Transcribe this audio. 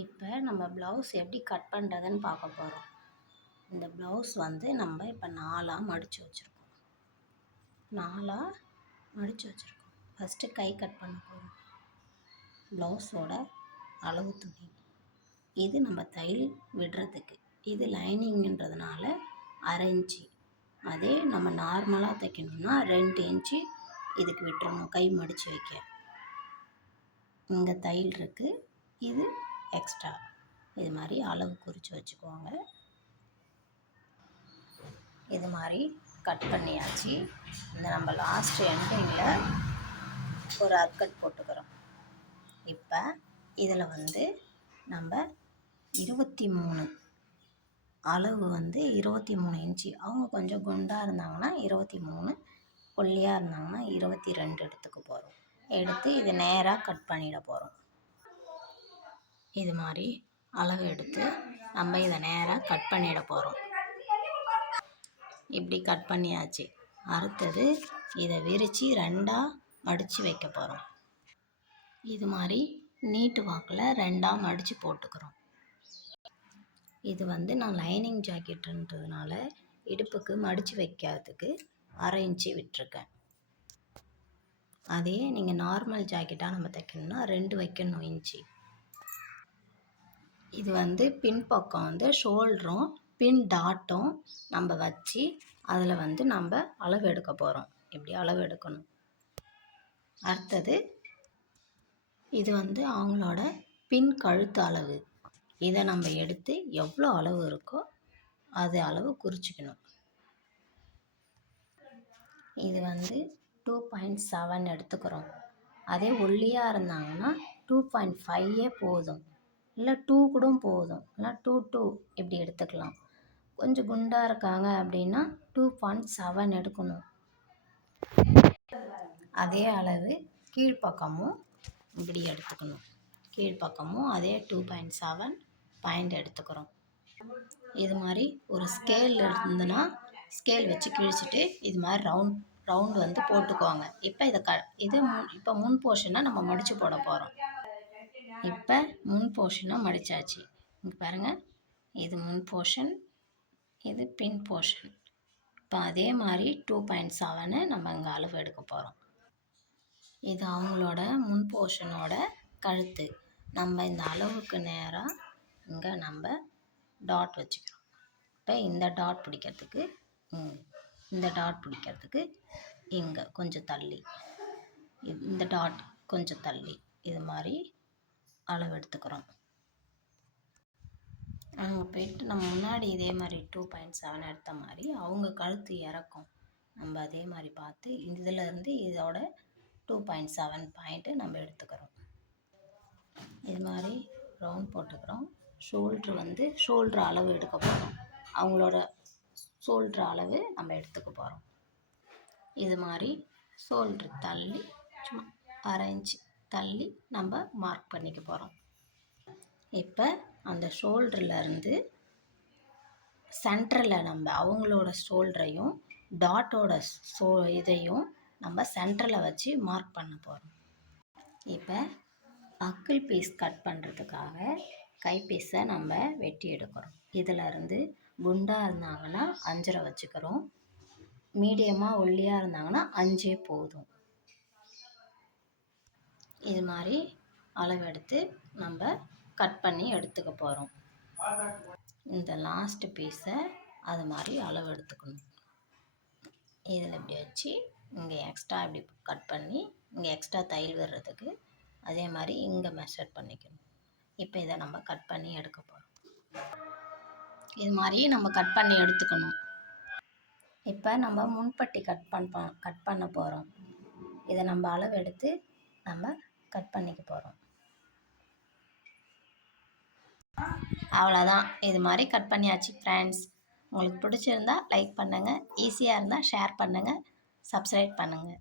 இப்போ நம்ம ப்ளவுஸ் எப்படி கட் பண்ணுறதுன்னு பார்க்க போகிறோம். இந்த ப்ளவுஸ் வந்து நம்ம இப்போ 4ஆக மடித்து வச்சுருக்கோம். 4ஆக மடித்து வச்சுருக்கோம். ஃபஸ்ட்டு கை கட் பண்ண போகிறோம். ப்ளவுஸோட அளவு துணி இது நம்ம தையல் விடுறதுக்கு, இது லைனிங்ன்றதுனால 1/2 இன்ச்சு. அதே நம்ம நார்மலாக தைக்கணும்னா 2 இன்ச்சு இதுக்கு விட்டுறணும். கை மடித்து வைக்க இங்கே தையல் இருக்குது, இது எக்ஸ்ட்ரா. இது மாதிரி அளவு குறித்து வச்சுக்கோங்க. இது மாதிரி கட் பண்ணியாச்சு. இந்த நம்ம லாஸ்ட் எண்டிங்கில் ஒரு அர்க்கட் போட்டுக்கிறோம். இப்போ இதில் வந்து நம்ம 23 அளவு வந்து 23 இன்ச்சு. அவங்க கொஞ்சம் குண்டாக இருந்தாங்கன்னா 23, ஒல்லியாக இருந்தாங்கன்னா 22 எடுத்துக்க போகிறோம். எடுத்து இது நேராக கட் பண்ணிட போகிறோம். இது மாதிரி அளவு எடுத்து நம்ம இதை நேராக கட் பண்ணிட போகிறோம். இப்படி கட் பண்ணியாச்சு. அடுத்தது இதை விரித்து 2ஆக மடித்து வைக்க போகிறோம். இது மாதிரி நீட்டு வாக்கில் 2ஆக மடித்து போட்டுக்கிறோம். இது வந்து நான் லைனிங் ஜாக்கெட்டுன்றதுனால இடுப்புக்கு மடித்து வைக்கிறதுக்கு 1/2 இன்ச்சு விட்டுருக்கேன். அதே நீங்கள் நார்மல் ஜாக்கெட்டாக நம்ம தைக்கணும்னா 2 வைக்கணும் இன்ச்சு. இது வந்து பின் பக்கம் வந்து ஷோல்டரும் பின் டாட்டும் நம்ம வச்சு அதில் வந்து நம்ம அளவு எடுக்க போகிறோம். இப்படி அளவு எடுக்கணும். அடுத்தது இது வந்து அவங்களோட பின் கழுத்து அளவு. இதை நம்ம எடுத்து எவ்வளோ அளவு இருக்கோ அது அளவு குறிச்சிக்கணும். இது வந்து 2.7 எடுத்துக்கிறோம். அதே ஒல்லியாக இருந்தாங்கன்னா 2.5 போதும், இல்லை 2 கூட போதும், இல்லை 2 இப்படி எடுத்துக்கலாம். கொஞ்சம் குண்டாக இருக்காங்க அப்படின்னா 2.7 எடுக்கணும். அதே அளவு கீழ்ப்பக்கமும் இப்படி எடுத்துக்கணும். கீழ்ப்பக்கமும் அதே 2.7 பாயிண்ட் எடுத்துக்கிறோம். இது மாதிரி ஒரு ஸ்கேல் இருந்ததுன்னா ஸ்கேல் வச்சு கிழிச்சிட்டு இது மாதிரி ரவுண்ட் வந்து போட்டுக்கோங்க. இப்போ இப்போ முன் போர்ஷனை நம்ம மடித்து போட போகிறோம். இப்போ முன் போர்ஷனை மடித்தாச்சு. இங்கே பாருங்கள், இது முன் போர்ஷன், இது பின் போர்ஷன். இப்போ அதே மாதிரி 2.7 நம்ம இங்கே அளவு எடுக்க போகிறோம். இது அவங்களோட முன் போர்ஷனோட கழுத்து. நம்ம இந்த அளவுக்கு நேராக இங்கே நம்ம டாட் வச்சுக்கிறோம். இப்போ இந்த டாட் பிடிக்கிறதுக்கு இந்த டாட் பிடிக்கிறதுக்கு இங்கே கொஞ்சம் தள்ளி, இந்த டாட் கொஞ்சம் தள்ளி இது மாதிரி அளவு எடுத்துக்கிறோம். அங்கே போயிட்டு நம்ம முன்னாடி இதே மாதிரி 2.7 எடுத்த மாதிரி அவங்க கழுத்து இறக்கும். நம்ம அதே மாதிரி பார்த்து இதிலேருந்து இதோட 2.7 பாயிண்ட்டு நம்ம எடுத்துக்கிறோம். இது மாதிரி ரவுண்ட் போட்டுக்கிறோம். ஷோல்ட்ரு அளவு எடுக்க போகிறோம். அவங்களோட ஷோல்ட்ரு அளவு நம்ம எடுத்துக்க போகிறோம். இது மாதிரி ஷோல்ட்ரு தள்ளி சும்மா 1/2 இன்ச்சு தள்ளி நம்ம மார்க் பண்ணிக்க போகிறோம். இப்போ அந்த ஷோல்டர்லேருந்து சென்டரில் நம்ம அவங்களோட ஷோல்டரையும் டாட்டோட இதையும் நம்ம சென்டரில் வச்சு மார்க் பண்ண போகிறோம். இப்போ அக்கிள் பீஸ் கட் பண்ணுறதுக்காக கைப்பீஸை நம்ம வெட்டி எடுக்கிறோம். இதிலேருந்து குண்டாக இருந்தாங்கன்னா 5.5 வச்சுக்கிறோம். மீடியமாக ஒல்லியாக இருந்தாங்கன்னா 5 போதும். இது மாதிரி அளவு எடுத்து நம்ம கட் பண்ணி எடுத்துக்க போகிறோம். இந்த லாஸ்ட் பீஸை அது மாதிரி அளவு எடுத்துக்கணும். இதில் இப்படி வச்சு இங்கே எக்ஸ்ட்ரா இப்படி கட் பண்ணி இங்கே எக்ஸ்ட்ரா தையல் விடுறதுக்கு அதே மாதிரி இங்கே மெஷர் பண்ணிக்கணும். இப்போ இதை நம்ம கட் பண்ணி எடுக்க போகிறோம். இது மாதிரி நம்ம கட் பண்ணி எடுத்துக்கணும். இப்போ நம்ம முன்பட்டி கட் பண்ண போகிறோம். இதை நம்ம அளவு எடுத்து நம்ம கட் பண்ணிக்க போகிறோம். அவ்வளோதான். இது மாதிரி கட் பண்ணியாச்சு ஃப்ரெண்ட்ஸ். உங்களுக்கு பிடிச்சிருந்தா லைக் பண்ணுங்கள், ஈஸியாக இருந்தால் ஷேர் பண்ணுங்கள், சப்ஸ்கிரைப் பண்ணுங்கள்.